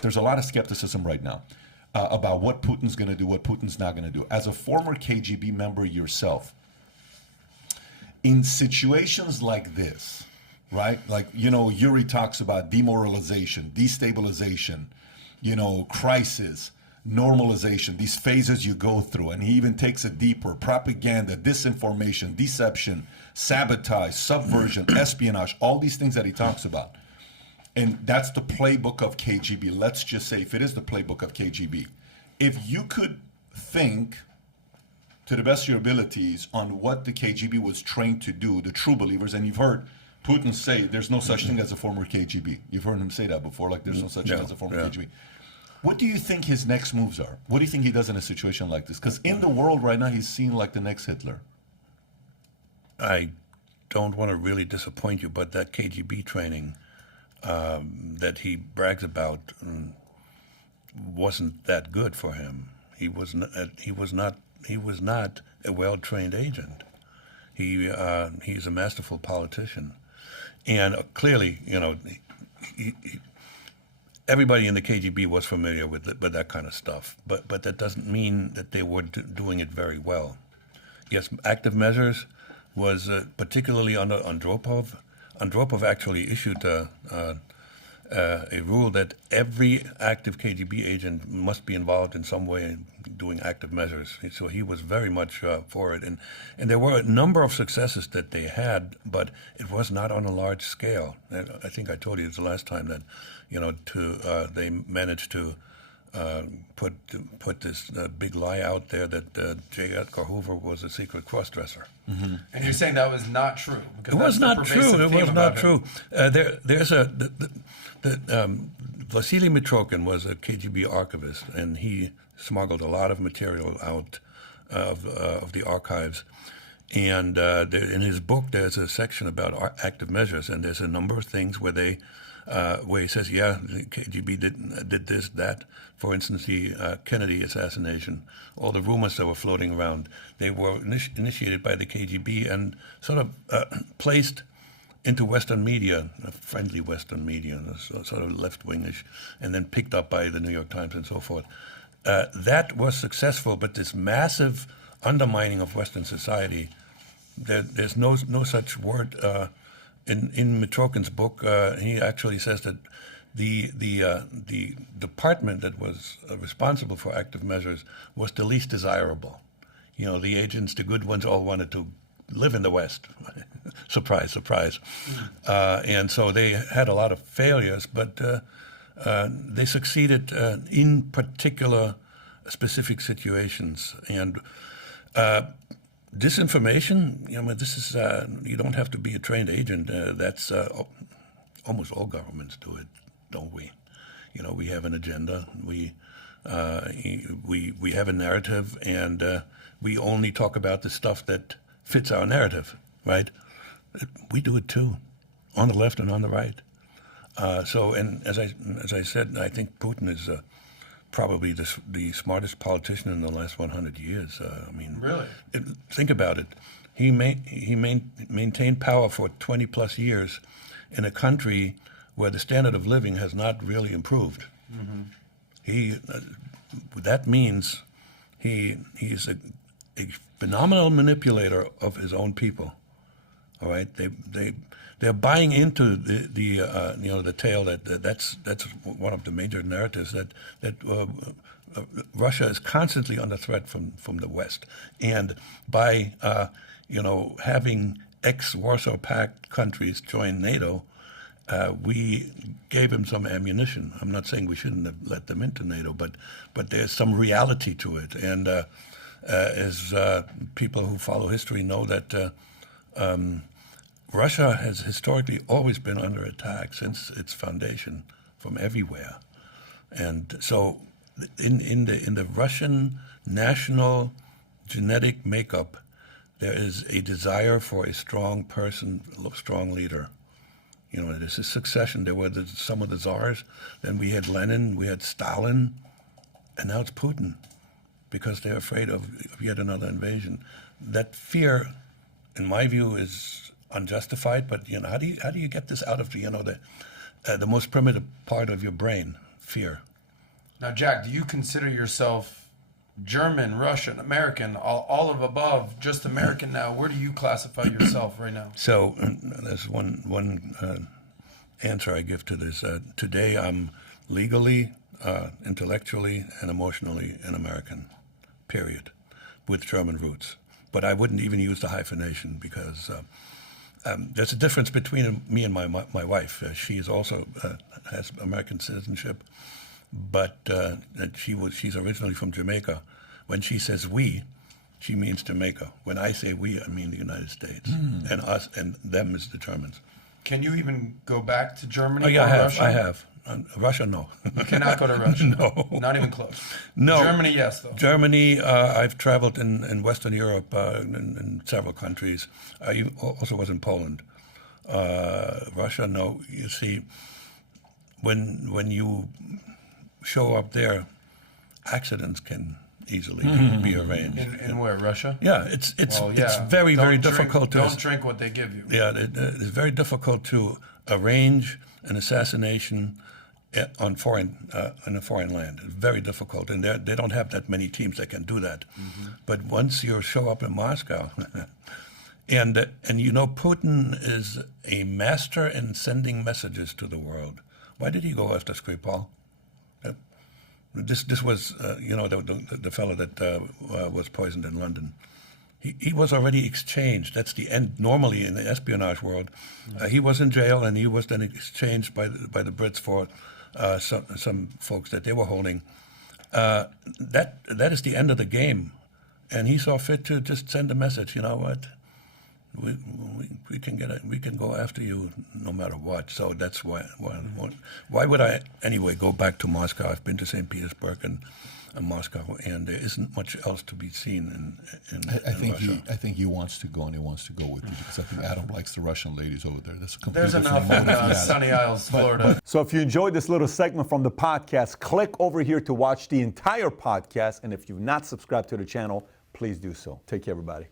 there's a lot of skepticism right now about what Putin's going to do, what Putin's not going to do. As a former KGB member yourself, in situations like this, right? Like, Yuri talks about demoralization, destabilization, crisis, normalization, these phases you go through. And he even takes it deeper: propaganda, disinformation, deception, sabotage, subversion, espionage, all these things that he talks about. And that's the playbook of KGB. Let's just say, if it is the playbook of KGB, if you could think to the best of your abilities on what the KGB was trained to do, the true believers, and you've heard Putin say there's no such thing as a former KGB. You've heard him say that before, like there's no such thing as a former KGB. What do you think his next moves are? What do you think he does in a situation like this? Because in the world right now, he's seen like the next Hitler. I don't want to really disappoint you, but that KGB training that he brags about wasn't that good for him. He was not a well-trained agent. He's a masterful politician, and clearly, everybody in the KGB was familiar with that kind of stuff. But that doesn't mean that they were doing it very well. Yes, active measures was particularly under Andropov. Andropov actually issued a rule that every active KGB agent must be involved in some way in doing active measures. So he was very much for it. And there were a number of successes that they had, but it was not on a large scale. And I think I told you the last time that, they managed to put this big lie out there that J. Edgar Hoover was a secret cross-dresser. Mm-hmm. And you're saying that was not true? It was not true. It was not true. There's Vasily Mitrokhin was a KGB archivist, and he smuggled a lot of material out of the archives. And in his book, there's a section about active measures, and there's a number of things where where he says, the KGB did this, that. For instance, the Kennedy assassination, all the rumors that were floating around, they were initiated by the KGB and sort of placed into Western media, friendly Western media, sort of left-wingish, and then picked up by the New York Times and so forth. That was successful, but this massive undermining of Western society, there's no such word. In Mitrokhin's book, he actually says that the department that was responsible for active measures was the least desirable. The agents, the good ones, all wanted to live in the West. Surprise, surprise. And so they had a lot of failures, but they succeeded in particular specific situations. And disinformation, this is, you don't have to be a trained agent. That's almost all governments do it, don't we? We have an agenda. We have a narrative, and we only talk about the stuff that fits our narrative, right? We do it too, on the left and on the right. And as I said, I think Putin is probably the smartest politician in the last 100 years. Really? Think about it. He maintained power for 20 plus years in a country where the standard of living has not really improved. Mm-hmm. That means he's a phenomenal manipulator of his own people. All right, they're buying into the tale that's one of the major narratives that Russia is constantly under threat from the West, and by having ex-Warsaw Pact countries join NATO, we gave him some ammunition. I'm not saying we shouldn't have let them into NATO, but there's some reality to it, and as people who follow history know that. Russia has historically always been under attack since its foundation from everywhere, and so in the Russian national genetic makeup, there is a desire for a strong person, strong leader. This is succession. There were some of the czars, then we had Lenin, we had Stalin, and now it's Putin, because they're afraid of yet another invasion. That fear, in my view, is unjustified, but how do you get this out of the most primitive part of your brain? Fear. Now, Jack, do you consider yourself German, Russian, American, all of above, just American now? Where do you classify yourself right now? So there's one answer I give to this. Today I'm legally, intellectually, and emotionally an American, period, with German roots. But I wouldn't even use the hyphenation because there's a difference between me and my wife. She is also has American citizenship, but she's originally from Jamaica. When she says we, she means Jamaica. When I say we, I mean the United States, and us and them is the Germans. Can you even go back to Germany Oh yeah, or Russia? I have. Russia, no. You cannot go to Russia. No. Not even close. No. Germany, yes, though. Germany, I've traveled in Western Europe, in several countries. I also was in Poland. Russia, no. You see, when you show up there, accidents can easily be arranged. In where? Russia? Yeah, it's Well, yeah. it's very Don't very drink- difficult to. Don't drink what they give you. Yeah, it's very difficult to arrange an assassination on in a foreign land. It's very difficult, and they don't have that many teams that can do that. But once you show up in Moscow, and you know Putin is a master in sending messages to the world. Why did he go after Skripal? This was the fellow that was poisoned in London. He was already exchanged. That's the end. Normally in the espionage world, he was in jail and he was then exchanged by the Brits for some folks that they were holding. That is the end of the game, and he saw fit to just send a message. You know what? We can go after you no matter what. So that's why would I anyway go back to Moscow? I've been to St. Petersburg and Moscow, and there isn't much else to be seen in Russia. I think he wants to go, and he wants to go with you because I think Adam likes the Russian ladies over there. That's a There's completely enough different in motive he has. Sunny Isles, Florida. So if you enjoyed this little segment from the podcast, click over here to watch the entire podcast. And if you've not subscribed to the channel, please do so. Take care, everybody.